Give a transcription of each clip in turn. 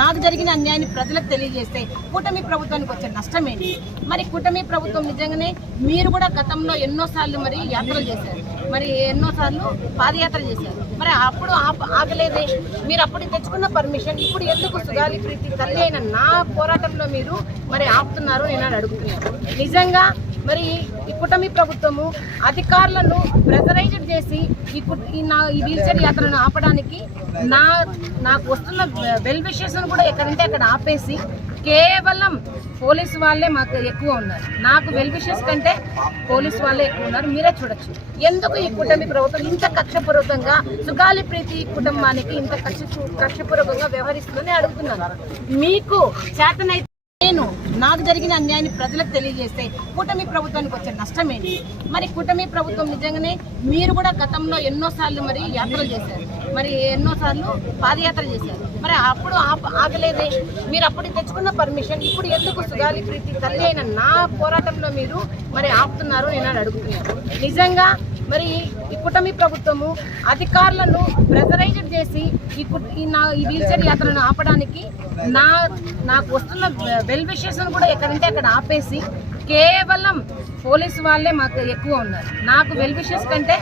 నాకు జరిగిన అన్యాయాన్ని ప్రజలకు తెలియజేస్తే కూటమి ప్రభుత్వానికి వచ్చే నష్టం ఏంటి? మరి కూటమి ప్రభుత్వం నిజంగానే మీరు కూడా గతంలో ఎన్నోసార్లు మరి యాత్రలు చేశారు, మరి ఎన్నోసార్లు పాదయాత్ర చేశారు, మరి అప్పుడు ఆగలేదే? మీరు అప్పుడు తెచ్చుకున్న పర్మిషన్ ఇప్పుడు ఎందుకు సుగాలి ప్రీతి తల్లి అయిన నా పోరాటంలో మీరు మరి ఆపుతున్నారు నేను అడుగుతున్నాను. నిజంగా మరి ఈ కూటమి ప్రభుత్వము అధికారులను ప్రెజరైజ్డ్ చేసి ఈ వీల్చైర్ యాత్రను ఆపడానికి నాకు వస్తున్న వెల్ విషెస్ కూడా ఎక్కడంటే అక్కడ ఆపేసి కేవలం పోలీసు వాళ్ళే మాకు ఎక్కువ ఉన్నారు. నాకు వెల్ విషెస్ కంటే పోలీసు వాళ్ళే ఎక్కువ ఉన్నారు. మీరే చూడొచ్చు ఎందుకు ఈ కూటమి ప్రభుత్వం ఇంత కక్షపూర్వకంగా సుగాలి ప్రీతి కుటుంబానికి ఇంత కక్షపూర్వకంగా వ్యవహరిస్తుందని అడుగుతున్నాను. మీకు చేతనైతే నాకు జరిగిన అన్యాయాన్ని ప్రజలకు తెలియజేస్తే కూటమి ప్రభుత్వానికి వచ్చే నష్టం ఏంటి? మరి కూటమి ప్రభుత్వం నిజంగానే మీరు కూడా గతంలో ఎన్నోసార్లు మరి యాత్రలు చేశారు, మరి ఎన్నోసార్లు పాదయాత్ర చేశారు, మరి అప్పుడు ఆగలేదే? మీరు అప్పుడు తెచ్చుకున్న పర్మిషన్ ఇప్పుడు ఎందుకు సుగాలి ప్రీతి తల్లి అయిన నా పోరాటంలో మీరు మరి ఆపుతున్నారు నేను అడుగుతున్నాను. నిజంగా మరి ఈ కూటమి ప్రభుత్వము అధికారులను ప్రెజరైజ్డ్ చేసి ఈ వీల్చైర్ యాత్రను ఆపడానికి నాకు వస్తున్న వెల్ విషెస్ కూడా ఎక్కడంటే అక్కడ ఆపేసి కేవలం పోలీసు వాళ్ళే మాకు ఎక్కువ ఉన్నారు. నాకు వెల్ విషెస్ కంటే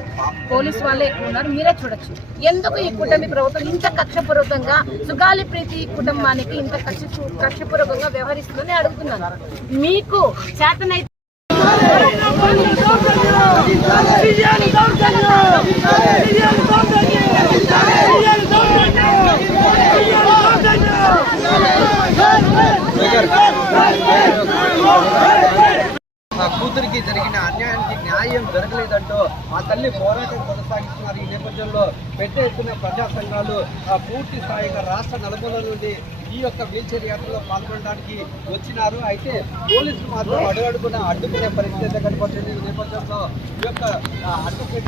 పోలీసు వాళ్ళే ఎక్కువ ఉన్నారు. మీరే చూడొచ్చు ఎందుకు ఈ కూటమి ప్రభుత్వం ఇంత కక్షపూర్వకంగా సుగాలి ప్రీతి కుటుంబానికి ఇంత కక్షపూర్వకంగా వ్యవహరిస్తుందని అడుగుతున్నాను. మీకు చేతనైతే నా కూతురికి జరిగిన అన్యాయానికి న్యాయం జరగలేదంటూ మా తల్లి పోరాటం కొనసాగిస్తున్నారు. ఈ నేపథ్యంలో పెద్ద ఎత్తున ప్రజా సంఘాలు పూర్తి స్థాయిగా రాష్ట్ర నలుమూలల నుండి ఈ యొక్క వీల్చైర్ యాత్రలో పాల్గొనడానికి వచ్చినారు. అయితే పోలీసులు మాత్రం అడుగడుగున అడ్డుకునే పరిస్థితి కనపడుతుంది. ఈ నేపథ్యంలో ఈ యొక్క అడ్డుకునే